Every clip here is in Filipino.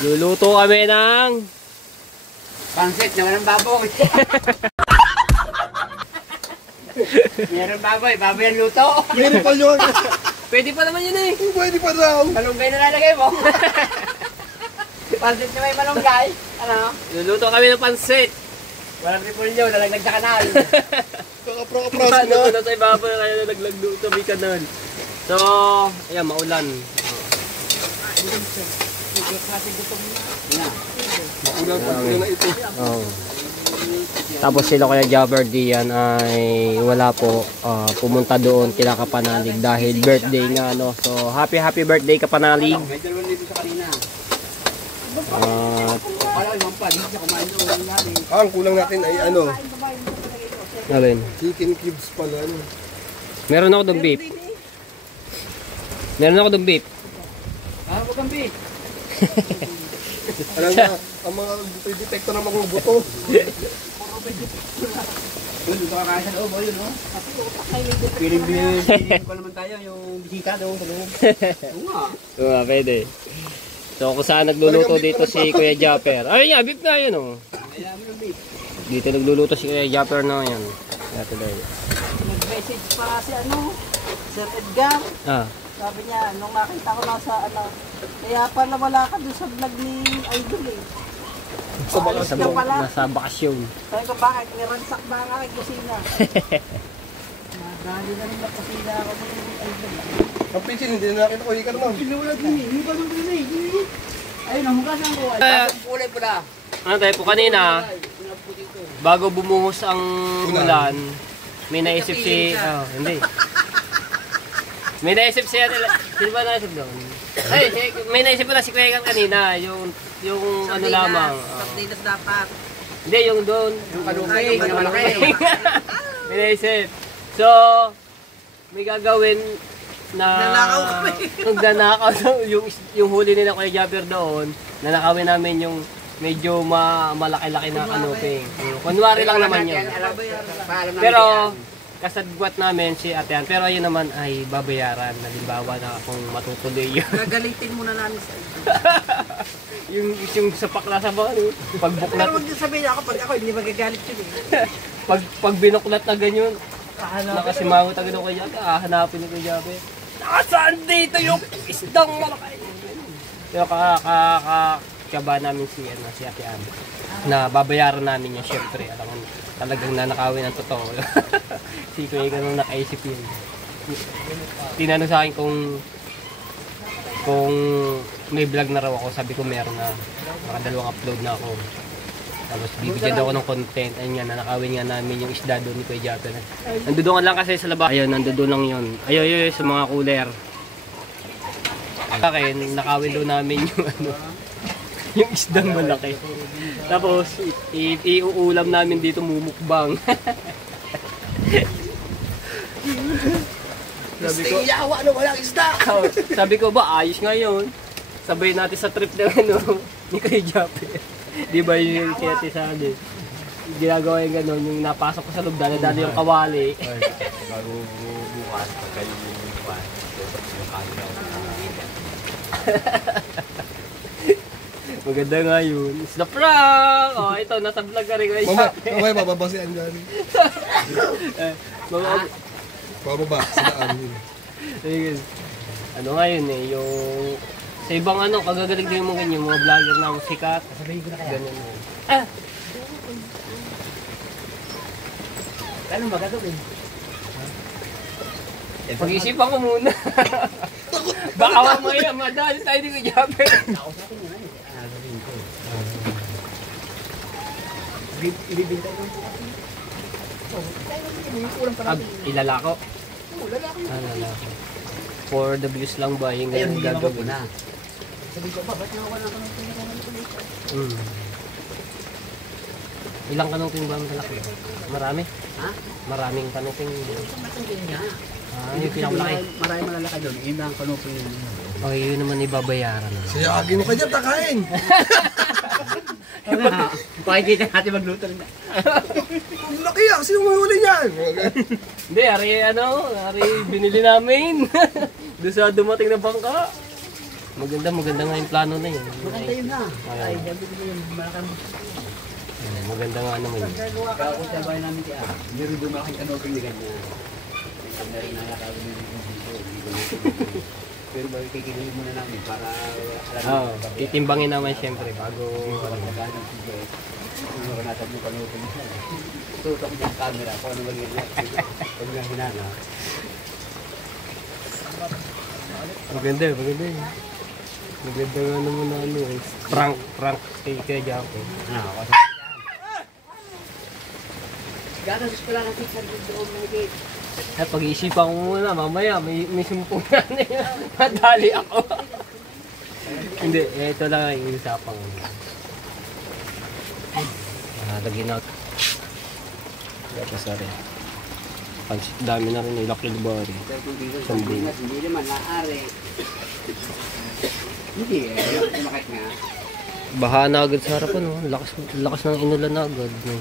Luluto kami ng pansit na walang baboy. Meron baboy ang luto. Pwede pa yun. Pwede pa naman yun eh. Pwede pa daw. Malunggay na lalagay mo. Pansit na may malunggay. Ano? Luluto kami ng pansit. Walang repolyo, nalaglag sa kanal. Kakapra-kapras Ano na. ko na sa ibabaw kaya nalaglag doon sa may kanal. So, ayan, maulan. Ulang na ito. Oh. Tapos sila kaya Jabber diyan ay wala po pumunta doon kila Kapanalig dahil birthday nga no. So happy birthday Kapanalig. May 2,000 sa kanina. Wala yung pa, hindi siya kumain doon. Ang kulang natin ay ano? Alin? Chicken cubes pala. Ano? Meron ako dong beef. Meron ako dong beef. Huwag kang beef. Alam na, ang mga detector ng mga buto. Doon ka kaya sa loob, yun, no? Piling pa naman tayo, yung bisita doon sa loob. Oo nga. Oo nga, pwede. So kung saan nagluluto dito si Kuya Japper. Ayun nga, beef na yun oh. Dito nagluluto si Kuya Japper na yan. Nag-message pa si Sir Edgar. Sabi niya, nung nakita ko lang sa kaya pala wala ka doon sa vlog ni Idol eh. Nasa bakasyon. Sabi ko bakit, niransak ba ang aking kusina? Madali na rin na kusina ako ni Idol. Ang pinsin, hindi na nakita ko ikan naman. Pinulat din eh, hindi pa nung din eh. Ayun, namugasan ko. Kulay pula. Ano tayo po kanina, bago bumuhos ang ulan, may naisip si... hindi. May naisip siya nila. Sino ba naisip doon? Ay, may naisip ko na si Kuya kanina, yung ano lamang. Sardinas dapat. Hindi, yung doon. Yung kalukay, yung malaki. May naisip. So, may gagawin na... Nanakaw kami. Nanakaw. Yung huli nila Kuya Jabber doon, nanakawin namin yung medyo malaki-laki na kanuping. Kunwari lang naman yun. Pero, kasagwat namin si Atean. Pero ayun naman ay babayaran. Halimbawa na kung matutuloy yun. Gagalitin muna namin sa yung sapak na sa mga pagbuklat. Pero huwag niyo sabihin ako pag ako hindi magagalit yun eh. pag binuklat na ganyan, nakasimangot agad ako kaya, hahanapin ko kaya. Nasaan dito yung isdang malaki? Pero kakaba namin si Atean. Na babayaran namin yun syempre. Alam mo, talagang nanakawin ang totoo. Si Kuya ganun nakaisip yun. Tinanong sa akin kung may vlog na raw ako, sabi ko meron na. Nakadalawang upload na ako. Tapos bibigyan daw ako ng content. Ayun nga, nanakawin nga namin yung isda doon ni Kuya Japper. Nandoon lang kasi sa labas. Ayun, nandoon lang yun. Ayun, sa mga cooler. Sa akin, nakawin daw namin yung yung isdang malaki. Tapos, iuulam namin dito mumukbang. Sabi ko, Iyawa na walang isda. Sabi ko ba, ayos nga yun. Sabay natin sa trip na ni Kuya Japper. Di ba yung kaya sa amin? Ginagawa yung gano'n, yung napasok ko sa loob, dali-dali yung kawali. Bago bukas, pagka yung bukas, yung kanila. Maganda nga yun. It's the prank! Oh, ito, nasa vlog ka rin Kuya Japper. mamaya bababasihan dyan. Bababa, silaan yun. Ayun. Ano nga yun eh, yung... Sa ibang ano, kagagaling din mo ganyan, mga vlogger na ako sikat. Sabihin ko na kaya. Ganyan yun. Ano magagawin? Pag-isipan ko muna. Baka mamaya, madali tayo ni Kuya Japper. Ako sa akin yun. Gawin ko. Ibibintay ko yung bukas. Ilalako? Oo, lalaki yun. Lalako. For the views lang ba yung Ayun, hindi naman po gagawin? na. Sabihin ko ba, ba't nawawala ka ng pinag-ulan? Ilang kanuping ba ang malaki? Marami? Ha? Maraming kanuping. Matangkin niya. Yung pinakalaki. Marami malalaki doon. Yun lang kanupin yun. Oh, yun naman ibabayaran. Sayagin mo ka dyan, takain. Pakikita natin magluto rin na. Ang laki ah, sino mo huli niyan? Hindi, ari binili namin. Doon sa dumating na bangka. Maganda nga yung plano na yun. Maganda yun ha. Ay, sabi ko yun, malakang Maganda nga naman yun. Kaya ako sa bahay namin kaya, meron doon malaking kanoping na ganyan. Meron na nakakawin yung dito. Pero bago kikiligin muna namin para alam Oo, titimbangin naman siyempre bago magkakain ng ticket. Kung natin yung kanoping siya. Tutok niya ang camera kung ano magiging reaction. Pag nga hinana. maganda yun. Maganda nga naman na ano eh. Prank kay Jaco. Kasi gano'n sa pala ng pizza dito o minigit. Ay, pag-iisipan ko muna, mamaya may sumpungan na yun. Madali ako. Hindi, ito lang ang iusapang. Lagyan natin. Sorry. Pansit dami na rin, ilaki libari. Pero kung dito sa Sambing. Pilipinas, hindi naman naari. Hindi makit nga. Baha na agad sa harapan, no? Lakas ng inulan na agad. No?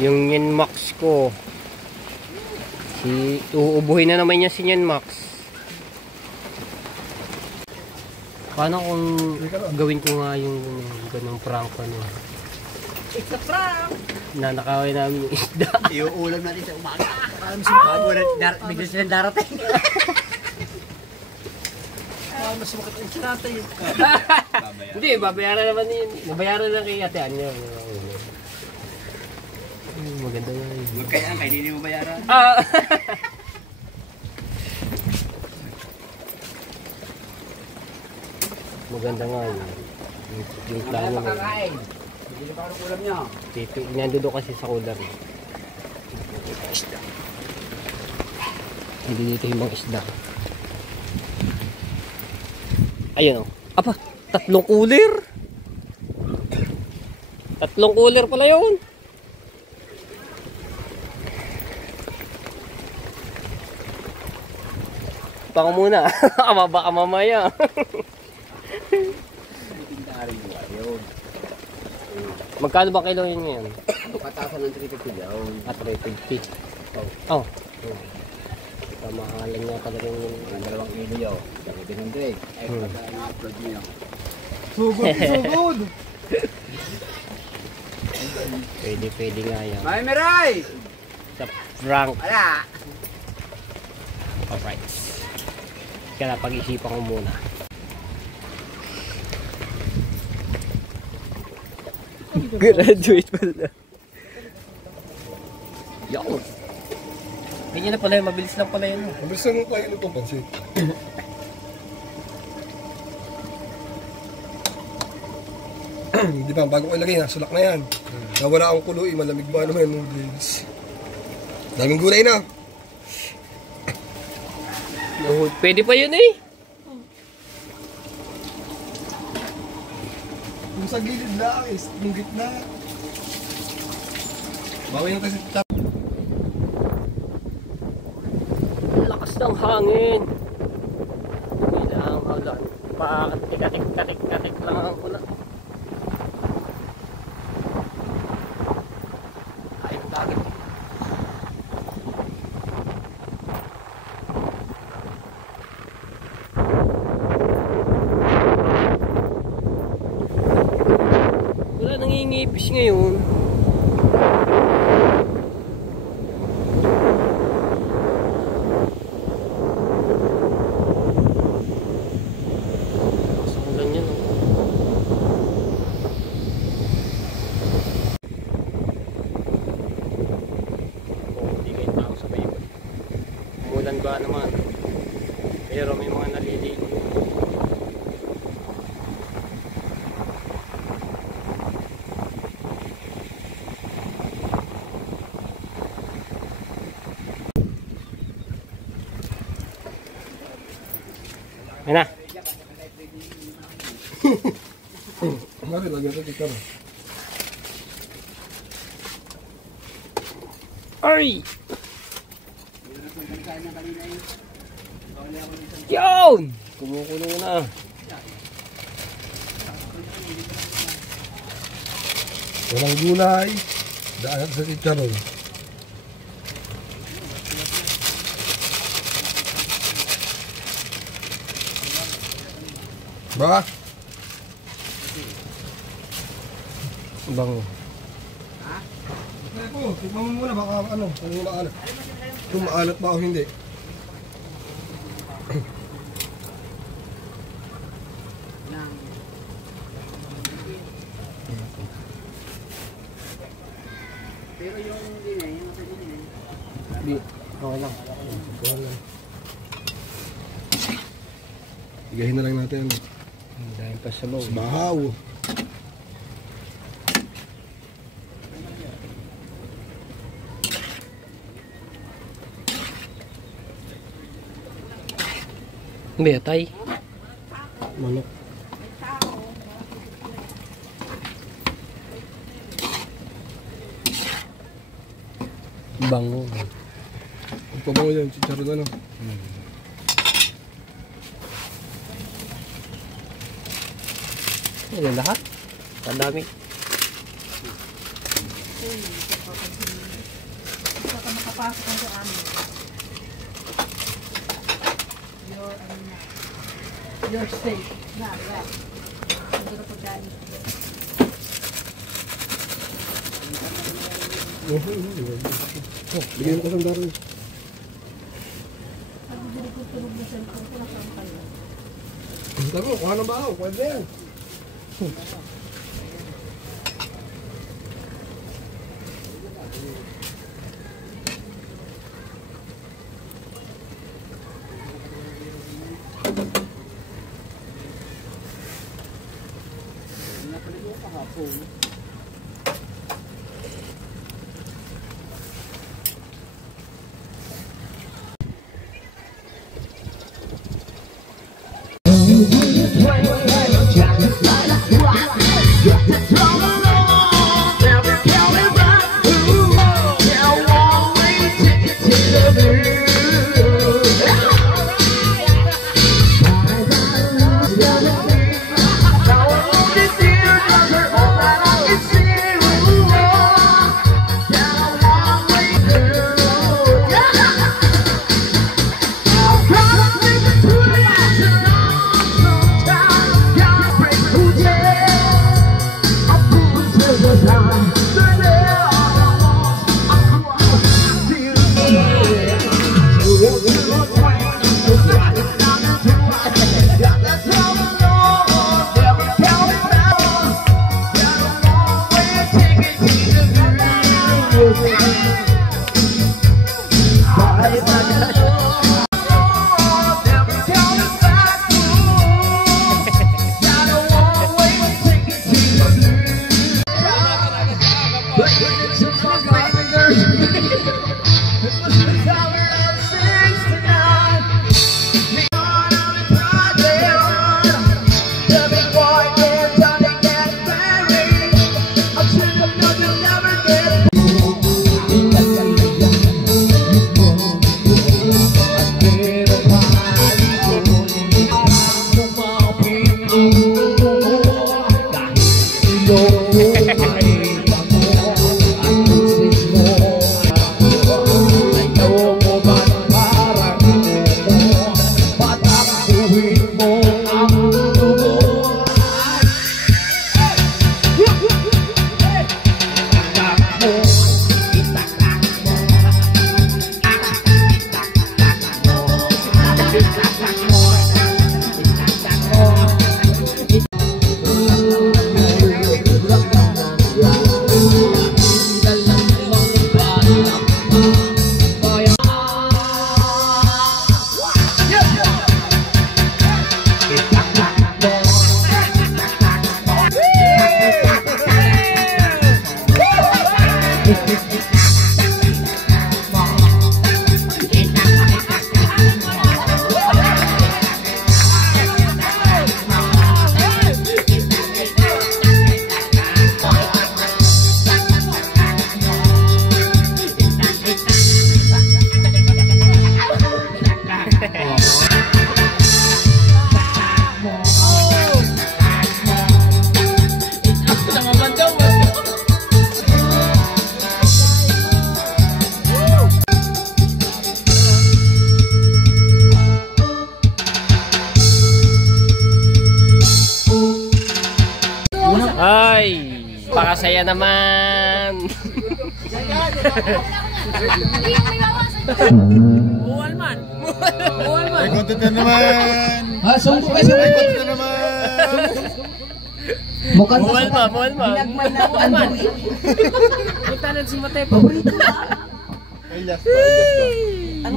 Yung Yenmax ko, uubuhin na naman niya si Yenmax. Paano kung gawin ko nga yung ganong prank ano? It's a prank! Nanakawin namin yung isda. Iuulam natin sa umaga. Bago bigla silang darating. Mas makita yung sinatay. Hindi, babayaran naman yun. Babayaran lang kay Ate Anya. Maganda nga yun. Kaya hindi mo bayaran. Maganda nga yun. Yung plano mo. Hindi pa ako ulam niya. Nandito kasi sa cooler. Isda. Hindi dito yung mga isda. Ayun o. Apa, 3 cooler. 3 cooler pala yun. Baka muna. Baka mamaya. Magkano ba kilo yun ngayon? Patasan ng 350 daw. At 350. Oh. Kamahalan nga talaga yung Ang 2 kilo yun. Sabi din ng Drake. Ay, pagka upload niyo. Sugod! pwede nga yan. May Miray! Sa prank. Wala! Alright. Kaya pag-isipan ko muna. Graduate pala. Yo. Ganyan na pala yun. Mabilis lang pala yun. Mabilis na tayo itong pansit. Di ba, bago ko ilagay, sulak na yan. Nawala akong kuloy, malamig ba naman yung grades. Daming gulay na. Pwede pa yun eh. Yung sa gilid lang, yung gitna. Bawi yung kasi tap. Lakas ng hangin. Hindi lang ulan. Pakatik-katik lang ang ulan. Ayun dagat. Wala nangingipis ngayon. Ba naman, pero may mga naliligo. Yan na. Mari, lagyan natin ito. Ay! Yun! Kumukulo na. Walang gulay. Daan sa chicharon. Ba? Bango. Oo, tignan mo muna baka ano, kung maalat. Kung maalat ba o hindi. Pero yung dinay, yung nasa dinay. Hindi. Okay lang. Igahin na lang natin. Dahil pa sa baw. Bahaw. Betay. Manok. Bango. Pabango yan, chicharon ano. Yan lahat. Ang dami. Baka makapasok ang sa amin. Your safe. Na, right. Hindi na pagkain. Bigyan mo ko ng daro. Pag hindi ko tulog na cellphone ko, nasaan kayo? Sabi mo, kuha ng bahaw, pwede na yan. Now I'm only tears, her all that I Ay, pakasaya naman. Buwalman. Buwalman. May content na naman. Sumpo kasi May content na naman. mukhang Buwalman. Hinagmay na ako ang Punta na si Matepo. Ay, last pa.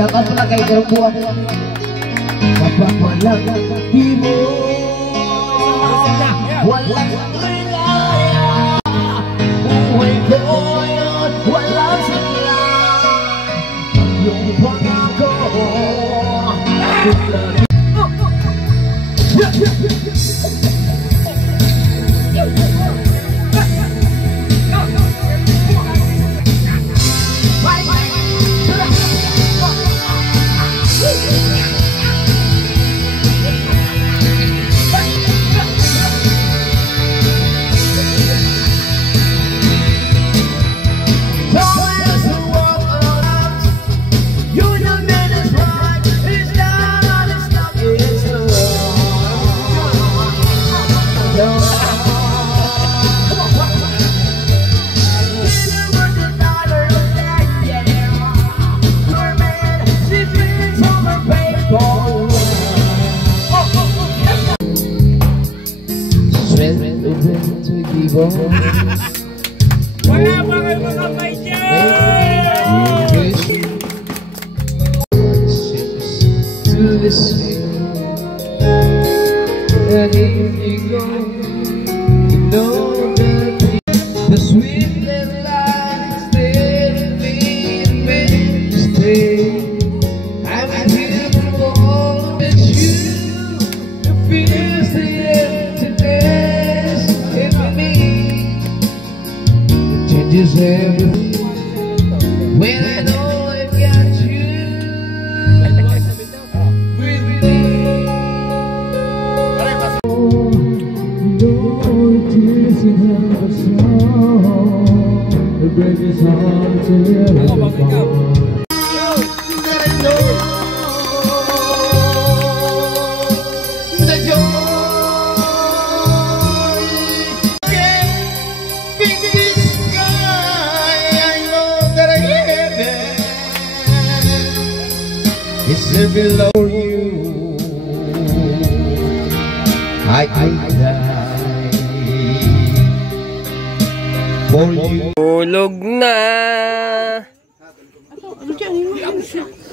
Saka pala kay Gabuan kapag walang di mo walang ligaya buhay ko yun walang sila yung pangako Wala pa kayo mga paisyan! the sweet little light is there in me and made me stay. I'm here for all that you feel the emptiness in me. It changes everything when I know I've got you with me. It's hard to live the joy big sky. I know that I have it. It's below you. I could die for you. Tulog na. Ano dyan?